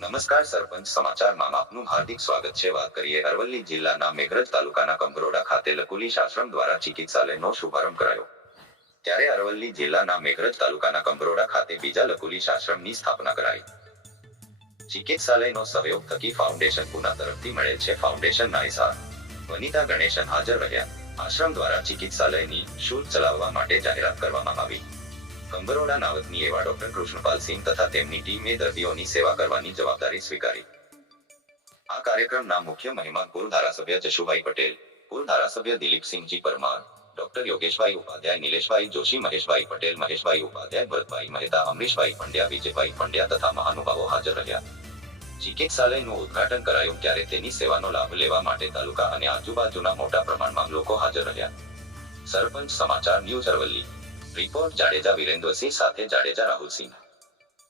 નમસ્કાર સરપંચ સમાચારમાં આપનું હાર્દિક સ્વાગત છે। વાત કરીએ અરવલ્લી જિલ્લાના મેઘરજ તાલુકાના કંભરોડા ખાતે લકુલીશ આશ્રમ દ્વારા ચિકિત્સાલયનો શુભારંભ કરાયો। ત્યારે અરવલ્લી જિલ્લાના મેઘરજ તાલુકાના કંભરોડા ખાતે બીજા લકુલીશ આશ્રમની સ્થાપના કરાઈ। ચિકિત્સાલયનો સહયોગ થકી ફાઉન્ડેશન પુના તરફથી મળેલ છે। ફાઉન્ડેશનના એસઆર વનિતા ગણેશન હાજર રહ્યા। આશ્રમ દ્વારા ચિકિત્સાલયની શુલ્ક ચલાવવા માટે જાહેરાત કરવામાં આવી। કંભરોડા નાવતની એવા ડોક્ટર કૃષ્ણપાલ સિંહ તથા તેમની ટીમે દર્દીઓની સેવા કરવાની જવાબદારી સ્વીકારી। આ કાર્યક્રમના મુખ્ય મહેમાન પૂર્વ ધારાસભ્ય જશુભાઈ પટેલ, પૂર્વ ધારાસભ્ય દિલીપસિંહજી પરમાર, ડોક્ટર યોગેશભાઈ ઉપાધ્યાય, નિલેશભાઈ જોશી, મહેશભાઈ પટેલ, મહેશભાઈ ઉપાધ્યાય, ભરતભાઈ મહેતા, અમરીશભાઈ પંડ્યા, વિજયભાઈ પંડ્યા તથા મહાનુભાવો હાજર રહ્યા। ચિકિત્સાલયનું ઉદ્ઘાટન કરાયું ત્યારે તેની સેવાનો લાભ લેવા માટે તાલુકા અને આજુબાજુના મોટા પ્રમાણમાં લોકો હાજર રહ્યા। સરપંચ સમાચાર ન્યૂઝ અરવલ્લી। રિપોર્ટ જાડેજા વિરેન્દ્રસિંહ સાથે જાડેજા રાહુલસિંહ।